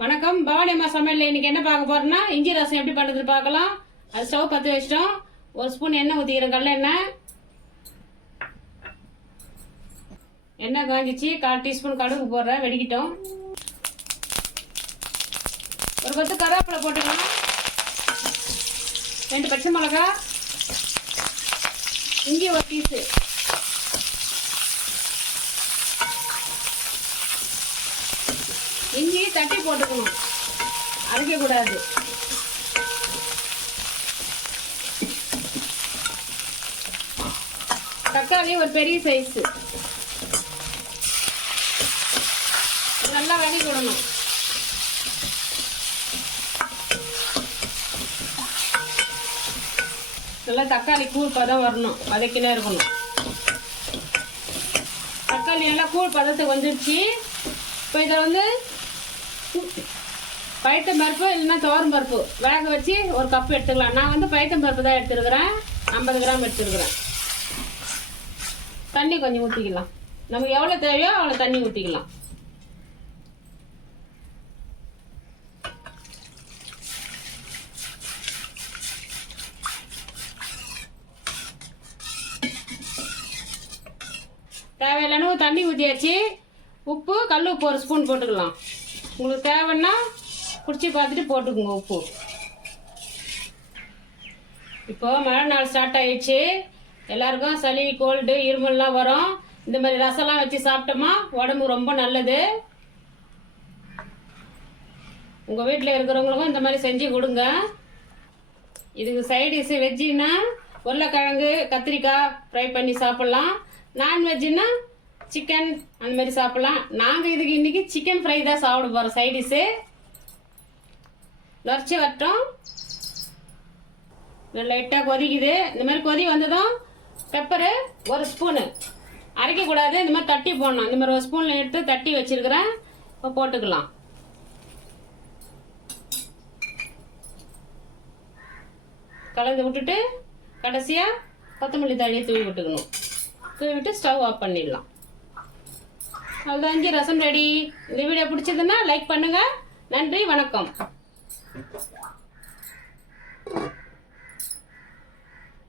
வணக்கம், பவானி அம்மா சமையல். இன்னைக்கு என்ன பார்க்க போறோம்னா இஞ்சி ரசம் எப்படி பண்ணுறது பார்க்கலாம். அது ஸ்டவ் பற்றி வச்சிட்டோம். ஒரு ஸ்பூன் எண்ணெய் ஊற்றிக்கிறேன், கடலை எண்ணெய் காஞ்சிச்சு. 1/4 டீஸ்பூன் கடுகு போடுறேன், வெடிக்கிட்டோம். ஒரு கொத்து கருவேப்பிலை போட்டுக்கலாம். 2 பச்சை மிளகா, இஞ்சி ஒரு பீஸு, இஞ்சி தட்டி போட்டுக்கணும், அரைக்கக்கூடாது. தக்காளி ஒரு பெரிய சைஸு, நல்லா வதக்கிடணும். நல்லா தக்காளி கூழ் பதம் வரணும், வதக்கினே இருக்கணும். தக்காளி நல்லா கூழ் பதத்துக்கு வந்துடுச்சு. இப்போ இதை பயத்தம் பருப்பு இல்லைன்னா துவரம் பருப்பு வேக வச்சு ஒரு கப் எடுத்துக்கலாம். நான் பயத்தம் பருப்பு தான் எடுத்துருக்கிறேன், 50 கிராம் எடுத்துருக்கிறேன். தண்ணி கொஞ்சம் ஊற்றிக்கலாம், நமக்கு எவ்வளோ தேவையோ அவ்வளோ தண்ணி ஊற்றிக்கலாம். தேவையில்லைன்னு தண்ணி ஊற்றியாச்சு. உப்பு, கல் உப்பு ஒரு ஸ்பூன் போட்டுக்கலாம். உங்களுக்கு தேவைன்னா குடிச்சு பார்த்துட்டு போட்டுக்குங்க உப்பு. இப்போ மழை நாள் ஸ்டார்ட் ஆயிடுச்சு. எல்லாருக்கும் சளி, கோல்டு, இருமல்லாம் வரும். இந்த மாதிரி ரசம்லாம் வச்சு சாப்பிட்டோமா உடம்பு ரொம்ப நல்லது. உங்கள் வீட்டில் இருக்கிறவங்களுக்கும் இந்த மாதிரி செஞ்சு கொடுங்க. இதுக்கு சைடிஷ் வெஜ்ஜின்னா உருளைக்கிழங்கு, கத்திரிக்காய் ஃப்ரை பண்ணி சாப்பிட்லாம். நான்வெஜ்ஜுன்னா சிக்கன் அந்த மாதிரி சாப்பிட்லாம். நாங்கள் இதுக்கு இன்றைக்கி சிக்கன் ஃப்ரை தான் சாப்பிட போகிறோம். சைடிஷு நொறைச்சி வட்டோம். லைட்டாக கொதிக்குது. இந்த மாதிரி கொதி வந்ததும் பெப்பரு ஒரு ஸ்பூனு, அரைக்கக்கூடாது, இந்த மாதிரி தட்டி போடணும். இந்த மாதிரி ஒரு ஸ்பூனில் எடுத்து தட்டி வச்சுருக்கிறேன், இப்போ போட்டுக்கலாம். கலந்து விட்டுட்டு கடைசியாக கொத்தமல்லி தழையை தூவி விட்டுக்கணும். தூவி விட்டு ஸ்டவ் ஆஃப் பண்ணிடலாம். அவ்வளோதான், இஞ்சி ரசம் ரெடி. இந்த வீடியோ பிடிச்சதுன்னா லைக் பண்ணுங்கள். நன்றி, வணக்கம்.